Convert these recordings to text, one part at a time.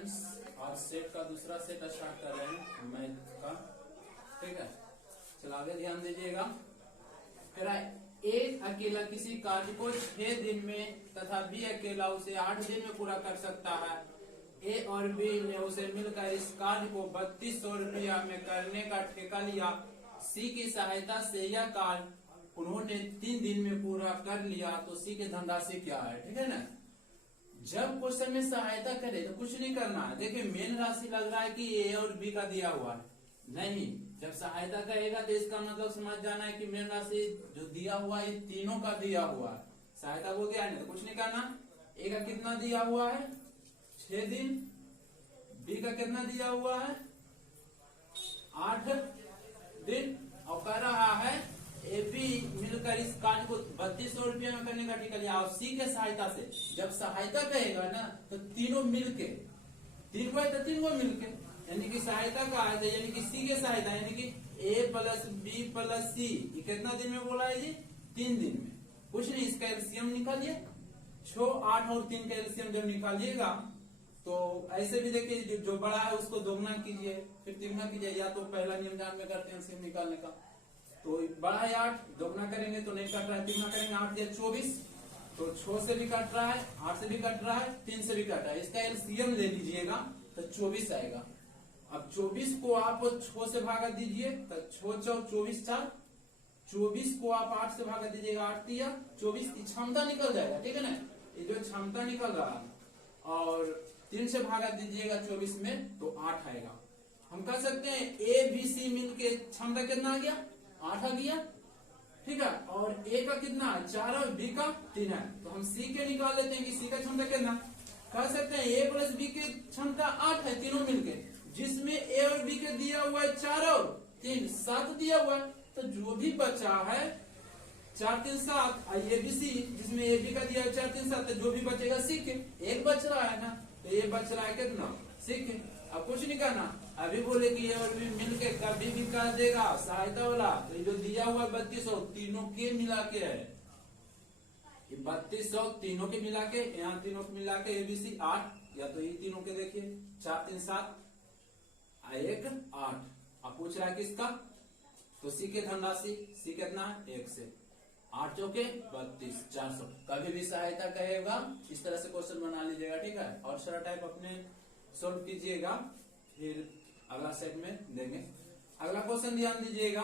Students, आज set का दूसरा सेट स्टार्ट कर रहे हैं मैथ का। ठीक है, चलो आगे ध्यान दीजिएगा। ए अकेला किसी कार्य को 6 दिन में तथा बी अकेला उसे 8 दिन में पूरा कर सकता है। ए और बी ने उसे मिलकर इस कार्य को 3200 रुपया में करने का ठेका लिया। सी की सहायता से यह कार्य उन्होंने 3 दिन में पूरा कर लिया, तो सी की धनराशि क्या है? ठीक है ना। जब क्वेश्चन में सहायता करे तो कुछ नहीं करना है। देखिए मेन राशि लग रहा है कि ए और बी का दिया हुआ है, नहीं। जब सहायता कहेगा तो इसका मतलब समझ जाना है कि मेन राशि जो दिया हुआ है तीनों का दिया हुआ है। सहायता को दिया नहीं तो कुछ नहीं करना। ए का कितना दिया हुआ है? 6 दिन। बी का कितना दिया हुआ है? 8 दिन। और कह रहा है ए बी मिलकर इस कार्य को 3200 रुपया में करने का ठेका लिया। और सी के सहायता से, जब सहायता कहेगा ना तो तीनों मिलके, 3 को है तो 3 को मिलके, यानी कि सहायता का है, यानी कि सी के सहायता, यानी कि ए प्लस बी प्लस सी, ये कितना दिन में बोला है जी? 3 दिन में। कुछ नहीं, इसका एलसीएम निकालिए। 6, 8 और 3 का एलसीएम जब निकालिएगा तो ऐसे भी देखिए, जो बड़ा है उसको दोगुना कीजिए फिर तिगुना कीजिए, या तो पहला नियम ध्यान में करते हैं एलसीएम निकालने का। तो बड़ा है 8, दोगुना करेंगे तो नहीं कट रहा है, तिगुना करेंगे 8 या 24, तो 6 से भी कट रहा है, 8 से भी कट रहा है, 3 से भी कट रहा है। इसका एलसीएम ले लीजिएगा तो 24 आएगा। अब 24 को आप 6 से भागा दीजिए तो 6 4 24 4, 24 को आप 8 से भागा दीजिएगा, 8 दिया 24 की क्षमता निकल जाएगा। ठीक है ना, ये जो क्षमता निकल रहा है, और 3 से भागा दीजिएगा 24 में तो 8 आएगा। हम कह सकते हैं ए बी सी मिलके क्षमता कितना आ गया? 8 आ गया। ठीक है, और ए का कितना? 4 और बी का 3 है, तो हम सी के निकाल लेते हैं कि सी का क्षमता कितना। कह सकते हैं ए प्लस बी की क्षमता 8 है तीनों मिलके, जिसमें ए और बी के दिया हुआ है 4 और 3 7 दिया हुआ है, तो जो भी बचा है 4 3 7, ए बी सी जिसमें ए बी का दिया है 4 3 7, तो जो भी बचेगा सी के। एक बच रहा है ना, तो ये बच रहा है कितना? सी के। अब कुछ नहीं करना, अभी बोले कि ये और भी मिलके कभी भी कर देगा सहायता वाला, तो ये जो दिया हुआ 3200 तीनों के मिला के है, ये 3200 तीनों के मिला के, यहाँ तीनों के मिला के एबीसी 8, या तो ये तीनों के देखिए 4 3 7 1 8। अब पूछ रहा है किसका? तो सी के धनराशि, सी कितना है? 1 से 8 चौके 32 400। कभी भी सहायता कहेगा इस तरह से क्वेश्चन बना लीजिएगा। ठीक है, और सारा टाइप अपने सोल्व कीजिएगा, फिर अगला सेट में देंगे। अगला क्वेश्चन ध्यान दीजिएगा।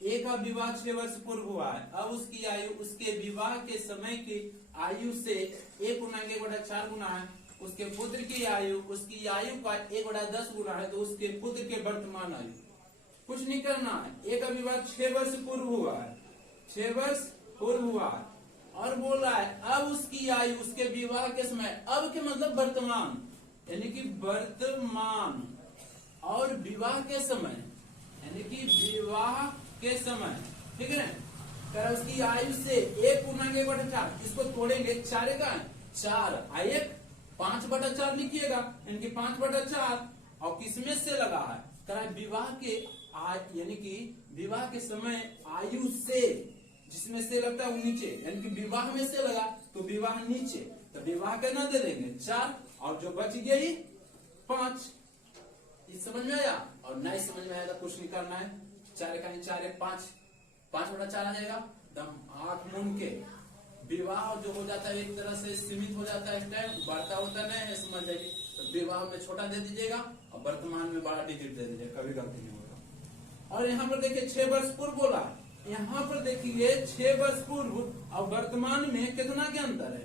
ए का विवाह 6 वर्ष पूर्व हुआ है। अब उसकी आयु उसके विवाह के समय की आयु से 1 गुना 1/4 गुना है। उसके पुत्र की आयु उसकी आयु का 1/10 गुना है, तो उसके पुत्र के वर्तमान आयु। कुछ नहीं करना है। ए का विवाह 6 वर्ष पूर्व हुआ है, 6 वर्ष पूर्व हुआ है, और बोल रहा है अब उसकी आयु उसके विवाह के समय, अब के मतलब वर्तमान, यानी कि वर्तमान, और विवाह के समय यानी कि विवाह के समय। ठीक है ना, कर उसकी आयु से 1 गुना 1/4, इसको तोड़ेंगे 4 का 4 1 5/4 लिखिएगा, यानी कि 5/4। और किसमें से लगा है? कर विवाह के यानी कि विवाह के समय आयु से, जिसमें से लगता है वो नीचे, यानी कि विवाह में से लगा तो विवाह नीचे, तो विवाह का ना दे देंगे 4, और जो बच गया ही 5। इस समझ में आया? और नहीं समझ में आया तो कुछ नहीं करना है। 4 का 4 1 5, 5/4 आ जाएगा। 8 मून के विवाह जो हो जाता है एक तरह से सीमित हो जाता है, टाइम बढ़ता होता नहीं है, समझ जाइए। तो विवाह में छोटा दे दीजिएगा और वर्तमान में बड़ा डिजिट दे दीजिएगा, कभी गलती नहीं होगा। और यहाँ पर देखिए 6 वर्ष पूर्व बोला, यहाँ पर देखिए 6 वर्ष पूर्व और वर्तमान में कितना के अंतर है?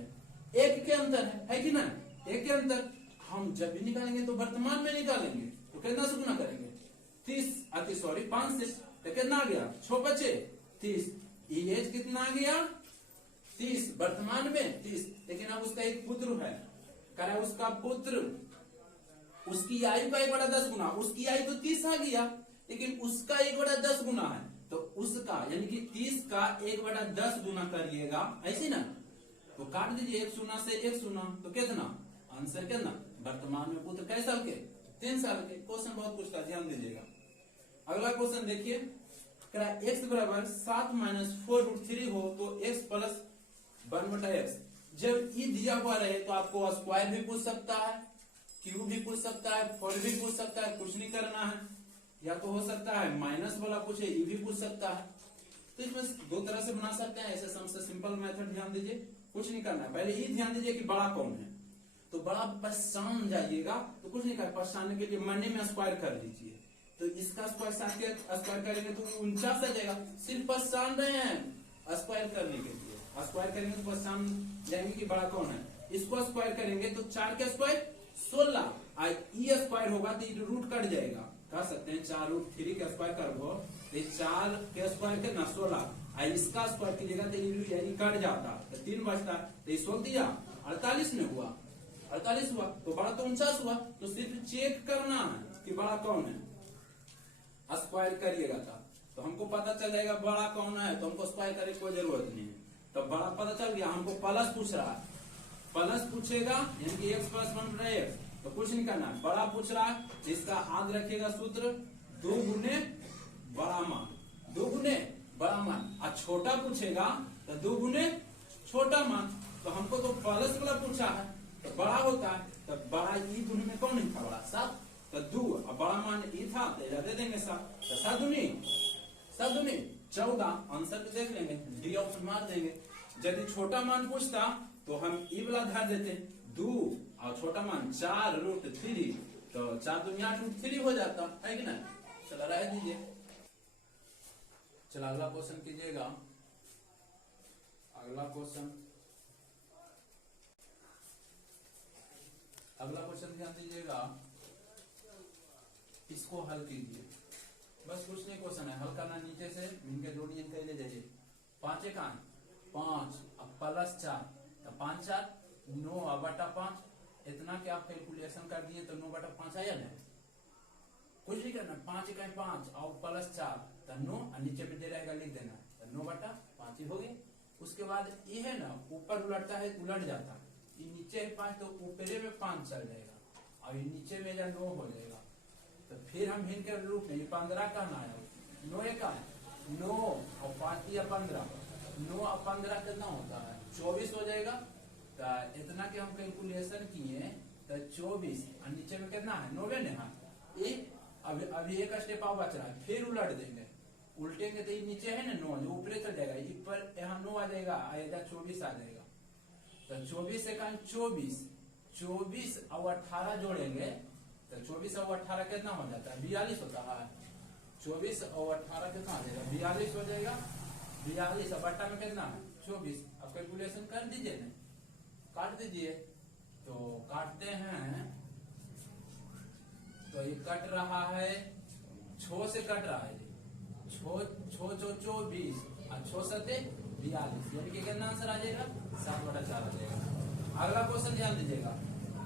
1 के अंतर है कि ना? 1 के अंतर। हम जब भी निकालेंगे तो वर्तमान में निकालेंगे, तो कितना से गुना करेंगे? 5 से, तो कितना आ गया? 6 बचे 30। एज कितना आ गया? 30, वर्तमान में 30। लेकिन अब उसका एक पुत्र है, कह उसका पुत्र, उसकी आयु का 1/10 गुना, उसकी आयु तो 30 आ गया, लेकिन उसका 1/10 गुना है, तो उसका यानी कि 30 का 1/10 गुना करिएगा, ऐसे ना, तो काट दीजिए 1 शून्य से 1 शून्य, तो कितना आंसर? कितना? वर्तमान में पुत्र कै साल के? 3 साल के। क्वेश्चन बहुत पूछता है, ध्यान दीजिएगा। अगला क्वेश्चन देखिए, x बराबर 7 - 4√3 हो तो x प्लस 1/x। जब ये दिया हुआ रहे तो आपको स्क्वायर भी पूछ सकता है, क्यू भी पूछ सकता है, 4 भी पूछ सकता है, कुछ नहीं करना है। या तो हो सकता है माइनस वाला पूछे, ये भी पूछ सकता है। तो इसमें दो तरह से बना सकते हैं। ऐसे सबसे सिंपल मेथड ध्यान दीजिए, कुछ नहीं करना है। पहले ये ध्यान दीजिए कि बड़ा कौन है। तो बड़ा पहचान जाइएगा तो कुछ नहीं कर, पहचानने के लिए मनी में स्क्वायर कर लीजिए। तो इसका स्क्वायर साथ के स्क्वायर करेंगे तो 49 आ जाएगा। सिर्फ पहचान रहे हैं स्क्वायर करने के लिए। स्क्वायर करेंगे तो पहचान जाएंगे कि बड़ा कौन है। इसको स्क्वायर करेंगे तो 4 के स्क्वायर 16, ई स्क्वायर होगा तो रूट कट जाएगा। कह सकते हैं 4√3 के स्क्वायर करो तो 4 के स्क्वायर के ना 16, इसका स्क्वायर कीजिएगा तो ये कट जाता तो 3 बचता। तो इस वक्त दिया 48 में हुआ, 48 हुआ तो बड़ा तो 49 हुआ। तो सिर्फ चेक करना है कि बड़ा कौन है, स्क्वायर करिएगा तो हमको पता चल जाएगा बड़ा कौन है। तो हमको स्क्वायर करने की कोई जरूरत नहीं है। तो बड़ा पता चल गया। हमको प्लस पूछ रहा है, प्लस पूछेगा यानी कि x + 1 तो कुछ नहीं करना। बड़ा पूछ रहा है, इसका याद रखिएगा सूत्र 2 गुने बड़ा मान, 2 गुने बड़ा मान। और छोटा पूछेगा तो 2 गुने छोटा मान। तो हमको तो प्लस वाला पूछा है तो बड़ा होता है। तो बड़ा ई गुने में कौन नहीं था, बड़ा 7 तो 2, अब बड़ा मान ई था तो दे देंगे 7। तो 7 दूनी 14। आंसर तो देख लेंगे, डी ऑप्शन मार देंगे। यदि छोटा मान पूछता तो हम ई वाला धर देते 2 और छोटा मान 4√3 तो 4 दूनी 8√3 हो जाता है कि ना। चला रह दीजिए। चलो अगला क्वेश्चन कीजिएगा। अगला क्वेश्चन ध्यान दीजिएगा, इसको हल कीजिए। बस कुछ नहीं क्वेश्चन है, हल करना नीचे से इनके जोड़िए ले जाइए। 5 × 5 अब +4 तो 5 × 4 9/5। इतना क्या आप कैलकुलेशन कर दिए तो 9/5 आया ना। कुछ नहीं करना, 5 × 5 और +4 तो 9 और नीचे में दे रहेगा लिख देना तो 9/5 ही हो गई। उसके बाद ये है ना ऊपर उलटता है, उलट जाता है। ये नीचे है 5 तो ऊपरे में 5 चल जाएगा और ये नीचे में 9 हो जाएगा। तो फिर हम इनके रूप में 15 कहना है। 9 × 9 और 5 × 15, 9 और 15 कितना होता है 24 हो जाएगा। तो इतना के हम कैलकुलेशन किए तो 24 और नीचे में कितना है 9 है। अभी एक स्टेप और बच रहा है, फिर उलट देंगे। उल्टेंगे तो ये नीचे है ना 9 जो ऊपरे चल जाएगा, पर यहाँ 9 आ जाएगा, आएगा 24 आ जाएगा। तो 24 से 24 और 18 जोड़ेंगे तो 24 और 18 कितना हो जाता है 42 होता है। 24 और 18 कितना आ जाएगा 42 हो जाएगा। 42 और बट्टा में कितना है 24। अब कैलकुलेशन कर दीजिए ना, काट दीजिए। तो काटते हैं तो ये कट रहा है 6 से कट रहा है। 6 24 और 6 7 42 यानी कि कितना आंसर आ जाएगा 7/4 आ जाएगा। अगला क्वेश्चन ध्यान दीजिएगा।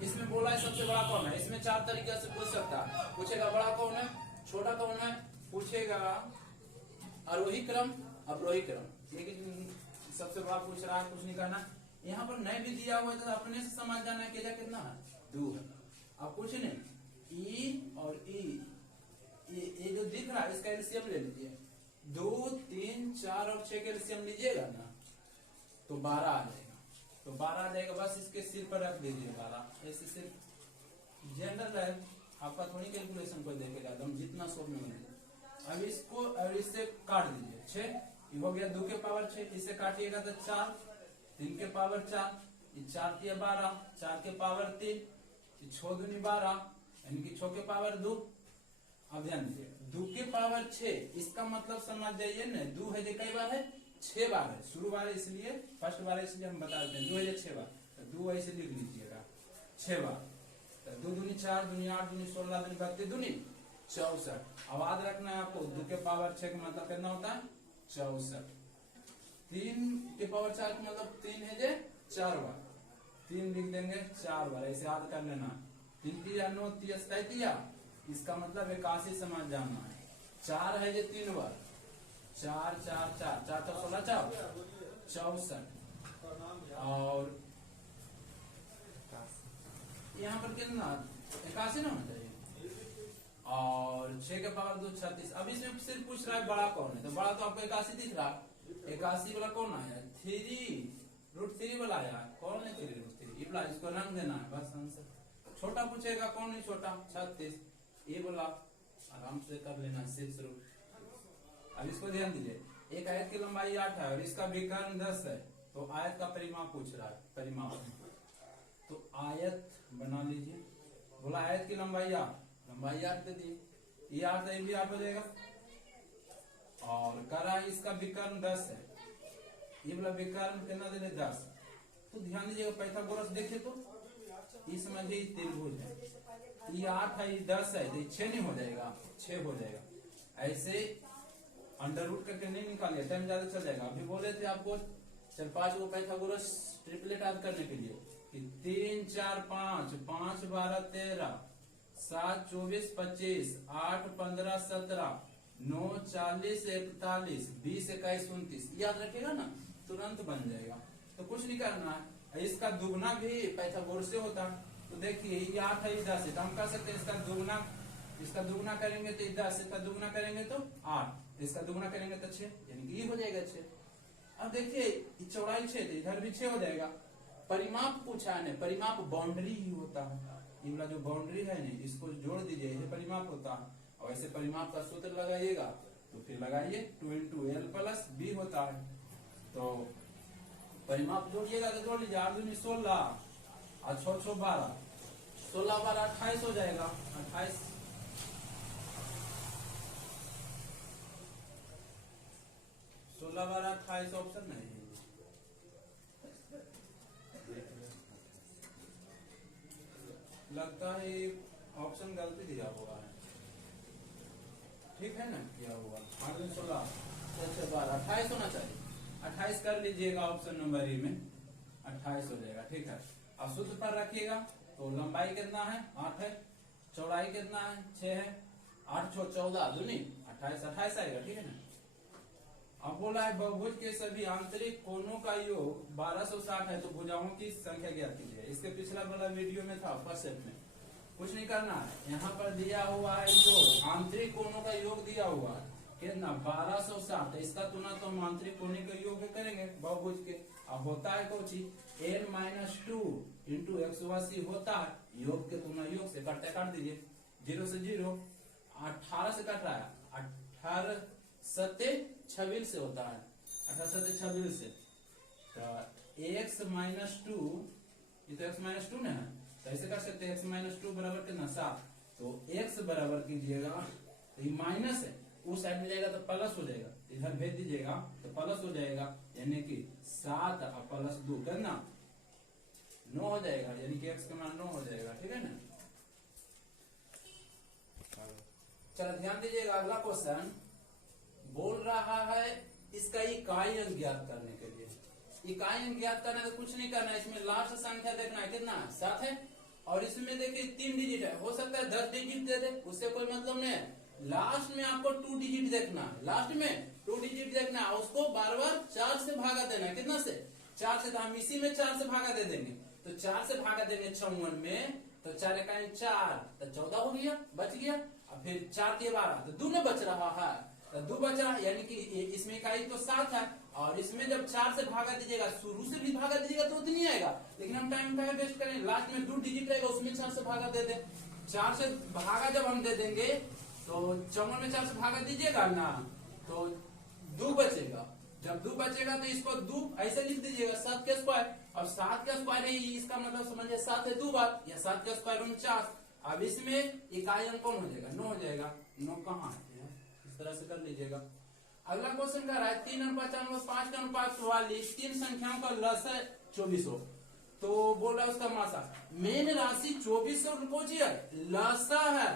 इसमें बोला है सबसे बड़ा कौन है। इसमें 4 तरीके से पूछ सकता है। पूछेगा बड़ा कौन है, छोटा कौन है, पूछेगा आरोही क्रम अवरोही क्रम। लेकिन सबसे बड़ा पूछ रहा है, कुछ नहीं करना। यहाँ पर नहीं भी दिया हुआ है तो अपने से समझ जाना है कि कितना है 2 है। अब कुछ नहीं, ई और ई ये जो दिख रहा है इसका एलसीएम ले लीजिए। 2 3 4 और 6 का एलसीएम लीजिएगा ना तो 12 आ जाएगा। तो 12 आ जाएगा, बस इसके सिर पर रख दीजिए 12। ऐसे सिर्फ जनरल है, आपका थोड़ी कैलकुलेशन कोई देखेगा, एकदम जितना शो में मिलेगा। अब इसको और इससे काट दीजिए 6 हो गया 2 के पावर 6, इससे काटिएगा तो 4, 3 के पावर 4, 4 × 12, 4 के पावर 3, 6 दूनी 12 यानी कि 6 के पावर 2। अब ध्यान दीजिए 2 के पावर 6, इसका मतलब समझ जाइए ना 2 है कई बार है 6 बार है। शुरू बार इसलिए फर्स्ट बार इसलिए हम बता देते हैं 2 है 6 बार। तो 2 ऐसे लिख लीजिएगा 6 बार। तो 2 दूनी 4 दूनी 8 दूनी 16 दूनी 32 दूनी 64। अब याद रखना है आपको 2 के पावर 6 का मतलब कितना होता है 64। 3 के पावर 4 का मतलब 3 है 4 बार, 3 लिख देंगे 4 बार, ऐसे याद कर लेना। 3 × 9 = 33, इसका मतलब 81 समझ जाना है। 4 है 3 बार, 4 4 4 4 4 16 64 और यहाँ पर कितना 81 ना होना चाहिए। और 6 के पावर 2 36। अब इसमें सिर्फ पूछ रहा है बड़ा कौन है, तो बड़ा तो आपको 81 दिख रहा है। 81 वाला कौन आया 3√3 वाला आया। कौन है 3√3 वाला, इसको रंग देना है बस आंसर। छोटा पूछेगा, कौन है छोटा? 36। ये बोला आराम से कर लेना शेष रूप। अब इसको ध्यान दीजिए, एक आयत की लंबाई 8 है और इसका विकर्ण 10 है, तो आयत का परिमाप पूछ रहा है। परिमाप तो आयत बना लीजिए। बोला आयत की लंबाई 8, लंबाई 8 दे दी, ये 8 भी आप हो जाएगा। और करा इसका विकर्ण 10 है, ये बोला विकर्ण कितना दे 10। तो ध्यान दीजिएगा, पाइथागोरस देखे तो ये समझिए त्रिभुज है, ये 8 है, ये 10 है, तो 6 नहीं हो जाएगा, 6 हो जाएगा। ऐसे अंडर रूट करके नहीं निकालिए, टाइम ज्यादा चल जाएगा। अभी बोले थे आपको 4-5 को पाइथागोरस ट्रिपलेट याद करने के लिए कि 3 4 5, 5 12 13, 7 24 25, 8 15 17, 9 40 41, 20 21 29, याद रखेगा ना, तुरंत बन जाएगा। तो कुछ नहीं करना है, इसका दुगना भी पाइथागोरस से होता। तो देखिए ये 8 है, 10 है, तो हम कह सकते हैं इसका दुगना करेंगे तो 10, इसका दुगना करेंगे तो 8, इसका दुगना करेंगे तो 6, यानी कि ये हो जाएगा 6। अब देखिए चौड़ाई 6 थी, इधर भी 6 हो जाएगा। परिमाप पूछा है, परिमाप बाउंड्री ही होता है, ये वाला जो बाउंड्री है ना, इसको जोड़ दीजिए, ये परिमाप होता है। और ऐसे परिमाप का सूत्र लगाइएगा, तो फिर लगाइए 2 × L + B होता है। तो परिमाप जोड़िएगा तो जोड़ लीजिए, 8 दूनी 16 और 6 6 12, 16 12 28 हो जाएगा। 28 16 12 28 ऑप्शन नहीं है, लगता है ऑप्शन गलती दिया हुआ है, ठीक है ना, किया हुआ 8 दूनी 16 6 12 28 होना चाहिए। 28 कर लीजिएगा, ऑप्शन नंबर ई में 28 हो जाएगा, ठीक है। अब सूत्र पर रखिएगा, तो लंबाई कितना है 8 है, चौड़ाई कितना है 6 है, 8 6 14 दूनी 28, 28 आएगा, ठीक है ना। अब बोला है बहुभुज के सभी आंतरिक कोणों का योग 1260 है, तो भुजाओं की संख्या ज्ञात कीजिए। इसके पिछला वाला वीडियो में था, फर्स्ट सेट में। कुछ नहीं करना है, यहाँ पर दिया हुआ है योग, आंतरिक कोणों का योग दिया हुआ है कितना 1260, इसका तुना तो हम आंतरिक कोण का योग करेंगे बहुभुज के। अब होता है कुछ n-2 × 180 होता है, योग के तुना योग से कटते काट दीजिए, 0 से 0, 18 से कट रहा है, 18 7 26 से होता है, 18 7 26 से। तो x-2, ये तो x-2 ना है, तो ऐसे कर सकते हैं x-2 बराबर कितना 7। तो x बराबर कीजिएगा, तो ये माइनस है, उस साइड में जाएगा तो प्लस हो जाएगा, इधर भेज दीजिएगा तो प्लस हो जाएगा, यानी कि 7 और +2 करना 9 हो जाएगा, यानी कि x का मान 9 हो जाएगा, ठीक है ना। चलो ध्यान दीजिएगा, अगला क्वेश्चन बोल रहा है इसका इकाई अंक ज्ञात करने के लिए। इकाई अंक ज्ञात करना तो कुछ नहीं करना है, इसमें लास्ट संख्या देखना है, कितना 7 है, और इसमें देखिए 3 डिजिट है, हो सकता है 10 डिजिट दे दे, उससे कोई मतलब नहीं है। लास्ट में आपको 2 डिजिट देखना है, लास्ट में 2 डिजिट देखना है, उसको बार बार 4 से भागा देना है, कितना से 4 से, तो हम इसी में 4 से भागा दे देंगे, तो 4 से भागा देंगे 56 में, तो 4 × 4 तो 14 हो गया, बच गया। और फिर 4 × 12 तो 2 में बच रहा है, तो 2 बचा, यानी कि इसमें इकाई तो 7 है, और इसमें जब 4 से भागा दीजिएगा, शुरू से भी भागा दीजिएगा तो उतनी आएगा, लेकिन हम टाइम का वेस्ट करें, लास्ट में 2 डिजिट रहेगा, उसमें 4 से भागा दे दे। 4 से भागा जब हम दे देंगे, तो 54 में 4 से भागा दीजिएगा ना, तो 2 बचेगा। जब 2 बचेगा तो इसको 2 ऐसे लिख दीजिएगा, 7 के स्क्वायर, और 7 का स्क्वायर है, इसका मतलब समझिए 7 है 2 बार, या 7 का स्क्वायर 49। अब इसमें इकाई अंक कौन हो जाएगा 9 हो जाएगा, 9 कहाँ है, इस तरह से कर लीजिएगा। अगला क्वेश्चन कर रहा है 3 × 95, 5 × 5 44, 3 संख्याओं का लस है 2400, तो बोल रहा है उसका मासा। मेन राशि 2400 लसा है,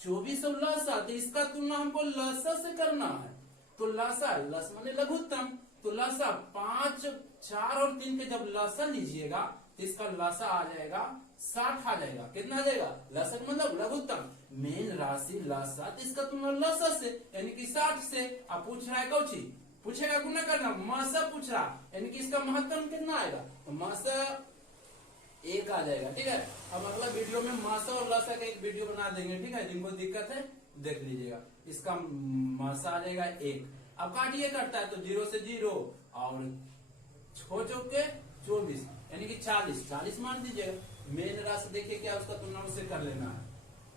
2400 लसा, तो इसका तुलना हमको लसा से करना है, तो लसा लस माने लघुत्तम, तो लसा 5 4 और 3 के जब लसा लीजिएगा तो इसका लसा आ जाएगा 60 आ जाएगा, कितना आ जाएगा लसा मतलब लघुत्तम, मेन राशि लसा, तो इसका तुलना लसा से यानी कि 60 से। अब पूछ रहा है कौची, पूछेगा गुना करना, मासा पूछ रहा, यानी कि इसका महत्तम कितना आएगा, तो मासा 1 आ जाएगा, ठीक है। अब अगला वीडियो में मासा और लसा का एक वीडियो बना देंगे, ठीक है, जिनको दिक्कत है देख लीजिएगा। इसका मासा आ जाएगा 1। अब काटिए कटता है तो 0 से 0 और 6 चौके 24 यानी कि 40 मान दीजिएगा, मेन राशि देखिए क्या उसका तुलना उससे कर लेना है।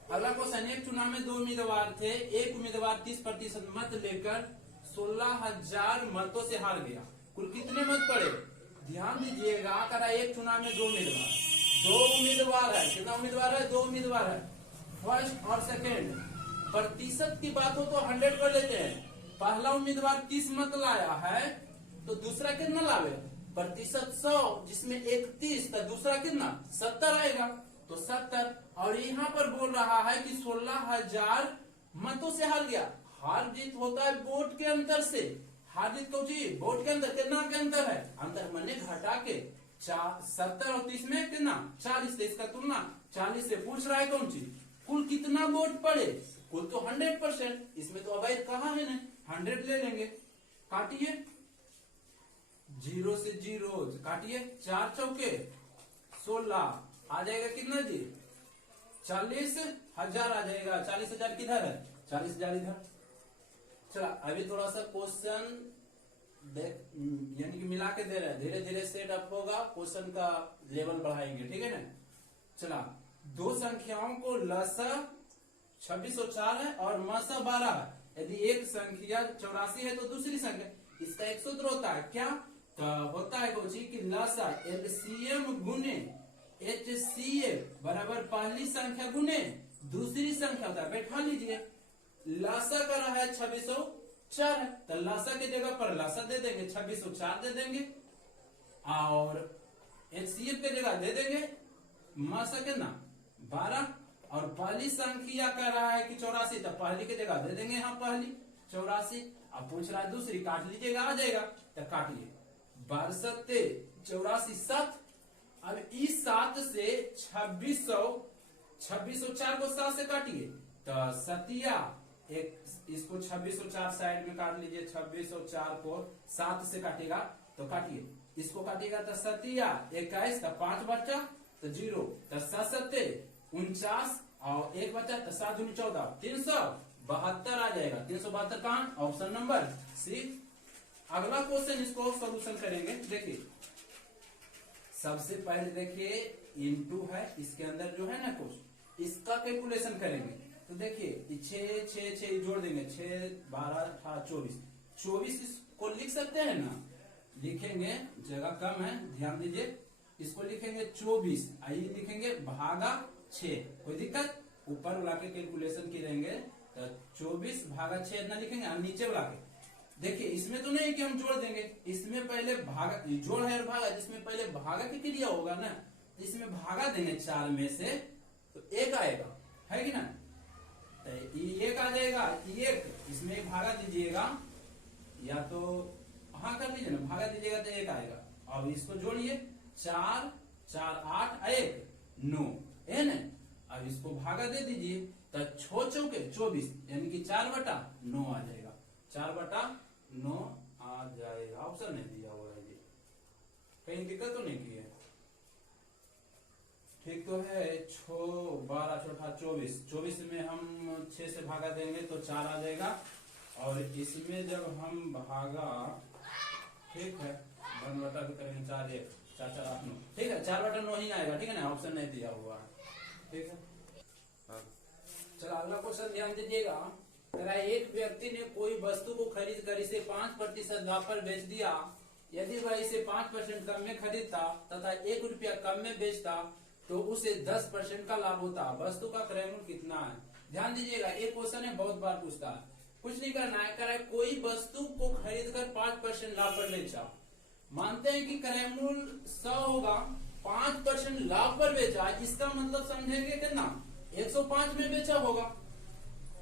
अगला क्वेश्चन, एक चुनाव में 2 उम्मीदवार थे। एक उम्मीदवार 30% मत लेकर 16,000 मतों से हार गया। कुल कितने मत पड़े? ध्यान दीजिएगा, करा एक चुनाव में 2 उम्मीदवार है। कितना उम्मीदवार है? 2 उम्मीदवार है, फर्स्ट और सेकेंड। प्रतिशत की बात हो तो 100 कर लेते हैं। पहला उम्मीदवार 30 मत लाया है तो दूसरा कितना लावे? प्रतिशत 100, जिसमें 31, तो दूसरा कितना? 70 आएगा, तो 70। और यहाँ पर बोल रहा है कि 16,000 मतों से हार गया। हार जीत होता है वोट के अंतर से। हार जीत कौन सी? वोट के अंतर। कितना के अंतर है? अंतर मैंने घटा के 70 और 30 में कितना? 40 से इसका तुलना 40 से पूछ रहा है कौन चीज? कुल कितना वोट पड़े? कुल तो 100%। इसमें तो अवैध कहाँ है? नहीं, 100 ले लेंगे। काटिए, 0 से 0 काटिए, 4 चौके 16 आ जाएगा कितना जी? 40,000 आ जाएगा। 40,000 किधर है? 40,000 इधर। चला अभी थोड़ा सा क्वेश्चन यानी कि मिला के दे रहे हैं, धीरे धीरे सेट अप होगा, क्वेश्चन का लेवल बढ़ाएंगे, ठीक है ना। चला, दो संख्याओं को लसा 2604 है और मसा 12 है। यदि एक संख्या 84 है तो दूसरी संख्या, इसका एक सूत्र होता है क्या? तो होता है कुछ कि लसा एलसीएम गुने एचसीएफ बराबर पहली संख्या गुने दूसरी संख्या होता है। बैठा लीजिए, लासा का रहा है 2604 है, तो लासा की जगह पर लासा दे देंगे, 2604 दे देंगे, और एचसीएफ की जगह दे देंगे मासा के ना 12। और पहली संख्या का रहा है कि 84, तो पहली की जगह दे देंगे यहाँ पहली 84। अब पूछ रहा है दूसरी, काट लीजिएगा, आ जाएगा, तो काटिए। 12 84 7। अब इस 7 से 2604 को 7 से काटिए, तो सतिया एक, इसको 2604 साइड में काट लीजिए। 2604 को 7 से काटेगा तो काटिए, इसको काटिएगा तो सतिया 21, तो 5 बचा तो 0, तो 7 49 और 1 बचा तो 7 दूनी 14, 372 आ जाएगा। 372 कहाँ? Option number C. अगला क्वेश्चन, इसको सॉल्यूशन करेंगे। देखिए, सबसे पहले देखिए इनटू है, इसके अंदर जो है ना कुछ, इसका कैलकुलेशन करेंगे। तो देखिए 6 6 6 जोड़ देंगे, 6 12 18 24, 24 इसको लिख सकते हैं ना? लिखेंगे, जगह कम है, ध्यान दीजिए। इसको लिखेंगे 24, आई लिखेंगे भागा 6, कोई दिक्कत? ऊपर वाला के कैलकुलेशन की रहेंगे तो 24 भागा 6 ना लिखेंगे, और नीचे वाला के देखिए, इसमें तो नहीं कि हम जोड़ देंगे, इसमें पहले भागा, जोड़ है और भागा, जिसमें पहले भागा की क्रिया होगा ना, तो इसमें भागा देंगे 4 में से, तो 1 आएगा, है कि ना? तो 1 आ जाएगा, 1 इसमें भागा दीजिएगा, या तो हाँ कर लीजिए ना, भागा दीजिएगा तो 1 आएगा। अब इसको जोड़िए, 4 4 8 1 9 है ना। अब इसको भागा दे दीजिए, तो 6 चौके 24, यानी कि 4/9 आ जाएगा। 4/9 आ जाएगा। ऑप्शन नहीं दिया हुआ है जी, कहीं दिक्कत तो नहीं की है? ठीक तो है। 6 12 चौथा 24, 24 में हम 6 से भागा देंगे तो 4 आ जाएगा, और इसमें जब हम भागा, ठीक है, 1/, भी करेंगे 4 1 4 4 8 9, ठीक है, 4/9 ही आएगा, ठीक है ना? ऑप्शन नहीं दिया हुआ है, ठीक है। चलो अगला क्वेश्चन ध्यान दीजिएगा। एक व्यक्ति ने कोई वस्तु को खरीद कर इसे 5% लाभ पर बेच दिया। यदि वह इसे 5% कम में खरीदता तथा 1 रुपया कम में बेचता तो उसे 10% का लाभ होता। वस्तु का क्रय मूल्य कितना है? ध्यान दीजिएगा, एक क्वेश्चन है, बहुत बार पूछता है। कुछ नहीं करना है, करा कोई वस्तु को खरीद कर 5% लाभ पर बेचा। मानते हैं कि क्रय मूल्य 100 होगा, 5% लाभ पर बेचा, इसका मतलब समझेंगे कितना? 105 में बेचा होगा।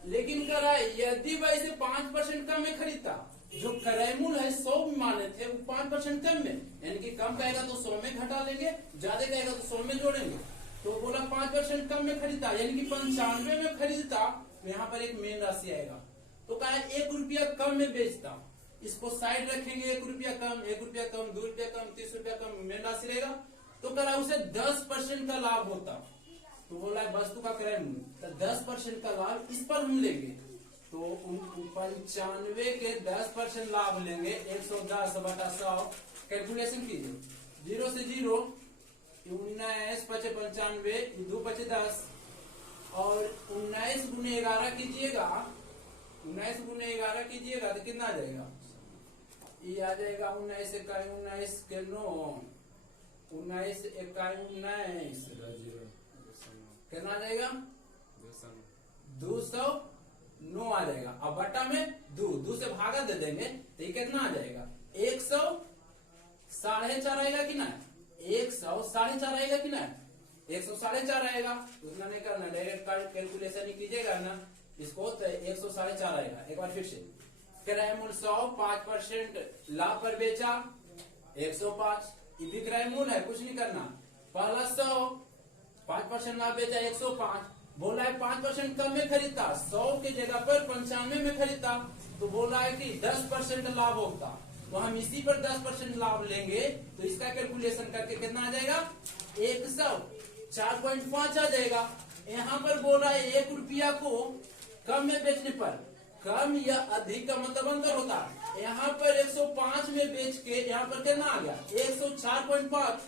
लेकिन कह रहा है यदि वह इसे 5% कम में खरीदता, जो क्रय मूल्य है 100 माने थे, वो 5% कम में, यानी कि कम कहेगा तो 100 में घटा लेंगे, ज्यादा कहेगा तो 100 में जोड़ेंगे। तो बोला 5% कम में खरीदता, यानी कि 95 में खरीदता, तो यहाँ पर एक मेन राशि आएगा। तो कहा 1 रुपया कम में बेचता, इसको साइड रखेंगे, 1 रुपया कम, 1 रुपया कम, 2 रुपया कम, 30 रुपया कम, मेन राशि रहेगा। तो कह रहा उसे 10% का लाभ होता। तो बोला वस्तु का क्रय मूल्य, तो 10% का लाभ इस पर हम लेंगे, तो 95 के 10% लाभ लेंगे, 110/100। कैलकुलेशन कीजिए, 0 से 0 19 पचे 95, 2 पचे 10 और 19 गुने 11 कीजिएगा, 19 गुने 11 कीजिएगा तो कितना आ जाएगा? ये आ जाएगा 19 इकाई 19 के 9, 19 इकाई 19 कितना आ जाएगा? 209 आ जाएगा। अब बट्टा में 2 से भागा दे देंगे तो ये कितना आ जाएगा? 100 4.5 आएगा कि ना? 100 4.5 आएगा कि ना? 100 4.5 आएगा। उतना नहीं करना, डायरेक्ट कैलकुलेशन ही कीजिएगा ना इसको तो 100 4.5 आएगा। एक बार फिर से क्रय मूल्य 100, 5% लाभ पर बेचा 105, ये भी क्रय मूल्य है, कुछ नहीं करना। पहला 100, 5% लाभ बेचा 105, बोला है 5% कम में खरीदता, 100 के जगह पर 95 में खरीदता, तो बोला है कि 10% लाभ होता, तो हम इसी पर 10% लाभ लेंगे, तो इसका कैलकुलेशन करके कितना आ जाएगा? 104.5 आ जाएगा। यहाँ पर बोल रहा है 1 रुपया को कम में बेचने पर, कम या अधिक का मतलब अंतर होता है। यहाँ पर 105 में बेच के यहाँ पर कितना आ गया? 104.5,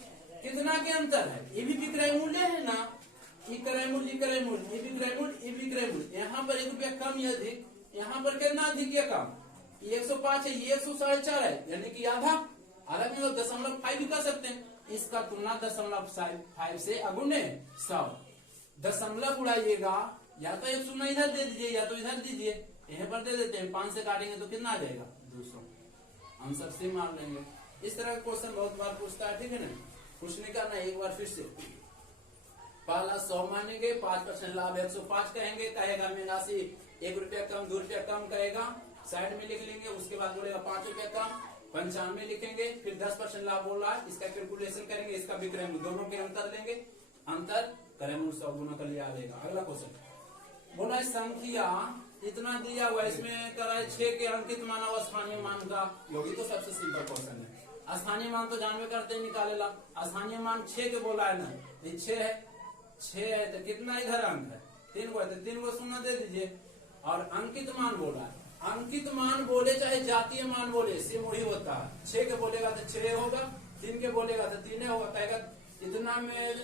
कितना के अंतर है? ये भी विक्रय मूल्य है ना, ये क्रय मूल्य, क्रय मूल्य, ये भी क्रय मूल्य, ये भी क्रय मूल्य। यहाँ पर 1 रुपया कम या अधिक, यहाँ पर कितना अधिक या कम? ये 105 है, ये 100 4.5 है, यानी कि आधा, आधा में 0.5 भी कर सकते हैं। इसका तुलना 0.5 से अगुने 100, दशमलव उड़ाइएगा, या तो 100 इधर दे दीजिए या तो इधर दीजिए, यहीं पर दे देते हैं। 5 से काटेंगे तो कितना आ जाएगा? 200, आंसर से मार लेंगे। इस तरह का क्वेश्चन बहुत बार पूछता है, ठीक है ना? कुछ नहीं करना, एक बार फिर से पहला 100 मानेंगे, 5% लाभ 105 कहेंगे, कहेगा में राशि 1 रुपया कम 2 रुपया कम कहेगा, साइड में लिख लेंगे। उसके बाद बोलेगा 5 रुपया कम, 95 लिखेंगे, फिर 10% लाभ बोल रहा है, इसका कैलकुलेशन करेंगे, इसका विक्रय मूल्य, दोनों के अंतर लेंगे, अंतर क्रय मूल्य 100 गुना कर लिया आएगा। अगला क्वेश्चन बोला है संख्या इतना दिया हुआ, इसमें करा है 6 के अंकित मान और स्थानीय मान का योग। तो सबसे सिंपल क्वेश्चन है। स्थानीय मान तो जानवे करते निकालेला, स्थानीय मान 6 के बोला है ना, ये 6 है, 6 है तो कितना इधर अंक है? 3 गो है तो 3 गो शून्य दे दीजिए। और अंकित मान बोला है, अंकित मान बोले चाहे जातीय मान बोले सेम वही होता है। 6 के बोलेगा तो 6 होगा, 3 के बोलेगा तो 3 होगा, कहेगा इतना में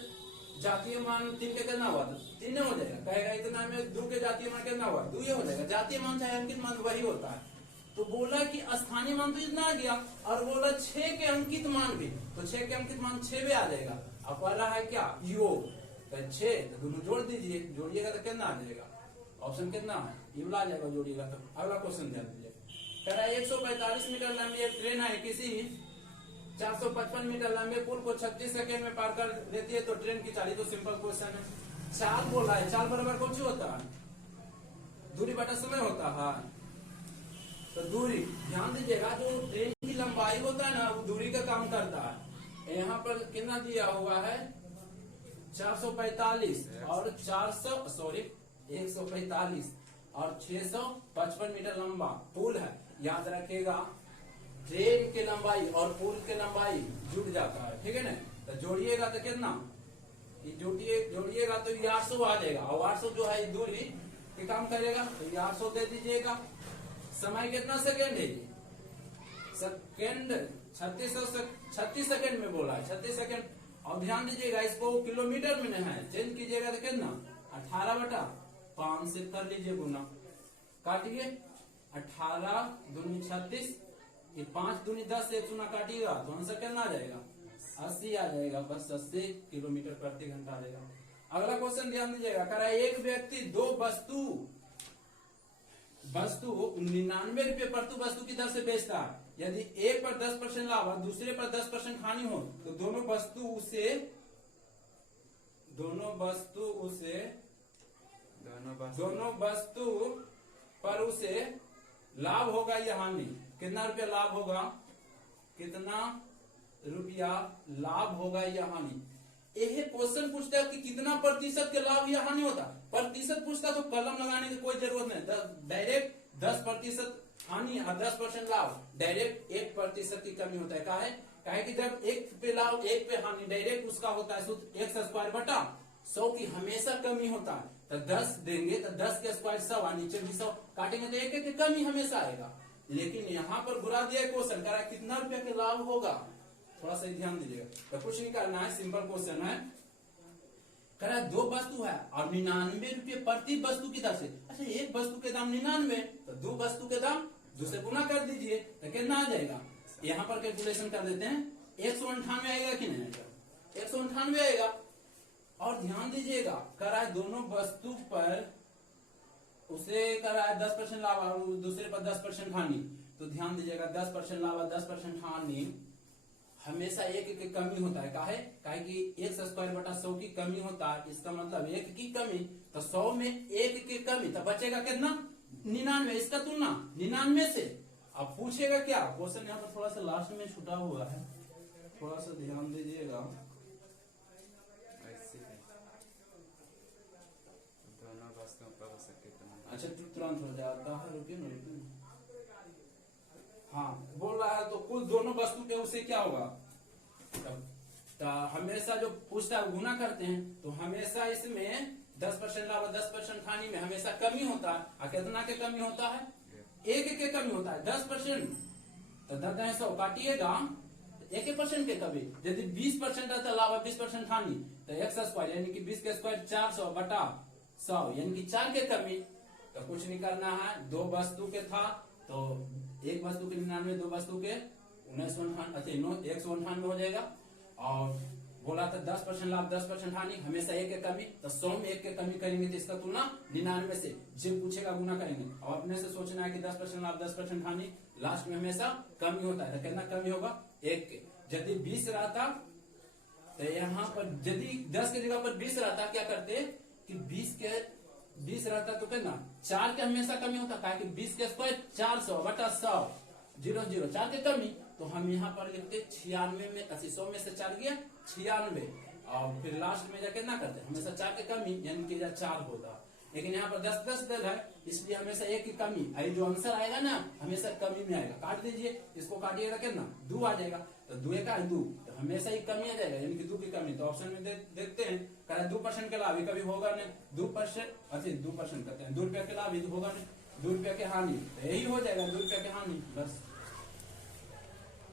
जातीय मान 3 के कितना हुआ? तो 3 हो जाएगा। कहेगा इतना में 2 के जातीय मान कितना हुआ? 2 हो जाएगा। जातीय मान चाहे अंकित मान वही होता है। तो बोला कि स्थानीय मान तो इतना आ गया, और बोला 6 के अंकित मान भी, तो 6 के अंकित मान 6 भी आ जाएगा। अब पहला है क्या? योग, तो 6 तो दोनों जोड़ दीजिए, जोड़िएगा तो कितना आ जाएगा? ऑप्शन कितना है? ये आ जाएगा जोड़िएगा तो। अगला क्वेश्चन ध्यान दीजिए, कह रहा है 145 मीटर लंबी एक ट्रेन है, किसी 455 मीटर लंबे पुल को 36 सेकेंड में पार कर लेती है, तो ट्रेन की चाली। तो सिंपल क्वेश्चन है। चाल बोला है, चाल बराबर कौन सी होता है? दूरी बटा समय होता है। तो दूरी ध्यान दीजिएगा, जो ट्रेन की लंबाई होता है ना, वो दूरी का काम करता है। यहाँ पर कितना दिया हुआ है? 445 और 145 और 655 मीटर लंबा पुल है। याद रखिएगा, ट्रेन की लंबाई और पुल की लंबाई जुड़ जाता है, ठीक है ना? तो जोड़िएगा तो कितना? जोड़िएगा तो 800 आ जाएगा, और 800 जो है दूरी के काम करेगा, तो 800 दे दीजिएगा। समय कितना सेकेंड है? सेकेंड 36 सेकेंड में बोला है, 36 सेकेंड। और ध्यान दीजिएगा, इसको किलोमीटर में नहीं है, चेंज कीजिएगा तो कितना? 18/5 से कर लीजिए गुना, काटिए 18 दूनी 36, 5 दूनी 10 से 1 शून्य काटिएगा तो आंसर कितना आ जाएगा? 80 आ जाएगा। बस 80 किलोमीटर प्रति घंटा आ जाएगा। अगला क्वेश्चन ध्यान दीजिएगा, कह रहा है एक व्यक्ति 2 वस्तु 99 रुपये प्रति वस्तु की दर से बेचता है। यदि एक पर 10% लाभ और दूसरे पर 10% हानि हो, तो दोनों वस्तु पर उसे लाभ होगा या हानि? कितना रुपया लाभ होगा? कितना रुपया लाभ होगा या हानि? यही क्वेश्चन पूछता है कि कितना प्रतिशत के लाभ या हानि होता। प्रतिशत पूछता तो कलम लगाने की कोई जरूरत नहीं, डायरेक्ट 10% हानि और 10% लाभ, डायरेक्ट 1% की कमी होता है। काहे कि जब 1 पे लाभ 1 पे हानि, डायरेक्ट उसका होता है सूत्र x² बटा 100 की हमेशा कमी होता है। तो 10 देंगे तो 10 के स्क्वायर 100, नीचे भी 100 काटेंगे तो 1 की कमी हमेशा आएगा। लेकिन यहाँ पर बुरा दिया क्वेश्चन, कह रहा है कितना रुपया के लाभ होगा? थोड़ा सा ध्यान दीजिएगा। तो कुछ नहीं करना है, सिंपल क्वेश्चन है। कह रहा है 2 वस्तु है और 99 रुपये प्रति वस्तु की दर से। अच्छा, एक वस्तु के दाम 99, तो 2 वस्तु के दाम 2 से गुना कर दीजिए तो कितना आ जाएगा। यहाँ पर कैलकुलेशन कर देते हैं, 198 आएगा कि नहीं आएगा, 198 आएगा। और ध्यान दीजिएगा, कह रहा है दोनों वस्तु पर उसे कर रहा है 10% लाभ और दूसरे पर 10% हानि। तो ध्यान दीजिएगा, 10% लाभ और 10% हानि हमेशा एक की कमी होता है। काहे कि 100² की कमी होता है, इसका मतलब 1 की कमी। तो 100 में 1 की कमी, तो बचेगा कितना, 99। इसका तुलना 99 से। अब पूछेगा क्या क्वेश्चन, यहाँ पर थोड़ा सा लास्ट में छुटा हुआ है, थोड़ा सा ध्यान दीजिएगा। अच्छा, तुरंत हो जाता है, रुकिए ना। हाँ, बोल रहा है तो कुल दोनों वस्तु के उसे क्या होगा। तो हमेशा जो पूछता है गुना करते हैं, तो हमेशा इसमें 10% लाभ और 10% हानि में हमेशा कमी होता है। और कितना के कमी होता है, 1 के कमी होता है। 10% तो 10 100 काटिएगा, 1% के कमी। यदि 20% रहता लाभ और 20% हानि, तो 100² यानी कि 20 के स्क्वायर 400 बटा 100 यानी कि 4 के कमी। तो कुछ नहीं करना है, 2 वस्तु के था तो एक वस्तु के 99, 2 वस्तु के 198 हो जाएगा। और बोला था 10% लाभ 10% हानि, हमेशा 1 के कमी। तो 100 में 1 के कमी करेंगे तो इसका तुलना 99 से, जो पूछेगा गुना करेंगे। और अपने से सोचना है कि 10% लाभ 10% हानि, लास्ट में हमेशा कमी होता है। तो कितना कमी होगा, 1 के। यदि 20 रहता तो यहाँ पर यदि 10 के जगह पर 20 रहता, क्या करते कि 20 रहता तो कितना 4 के हमेशा कमी होता है। कि 20 के स्क्वायर 400 बटा 100 0 0 4 के कमी। तो हम यहाँ पर लिखते 96 में 100 में से 4 गया 96, और फिर लास्ट में जाके ना करते हमेशा 4 के कमी यानी कि 4 होता। लेकिन यहाँ पर 10 10 है, इसलिए हमेशा 1 की कमी। अरे जो आंसर आएगा ना हमेशा कमी में आएगा। काट दीजिए, इसको काटिएगा कितना 2 आ जाएगा। तो 2 का 2, तो हमेशा ही कमी आ जाएगा यानी कि 2 की कमी। तो ऑप्शन में देखते हैं, कह रहा है 2% के लाभ कभी होगा नहीं, 2%, अच्छा 2% करते हैं, 2 रुपया के लाभ होगा नहीं, 2 रुपया के हानि, तो यही हो जाएगा 2 रुपया के हानि बस।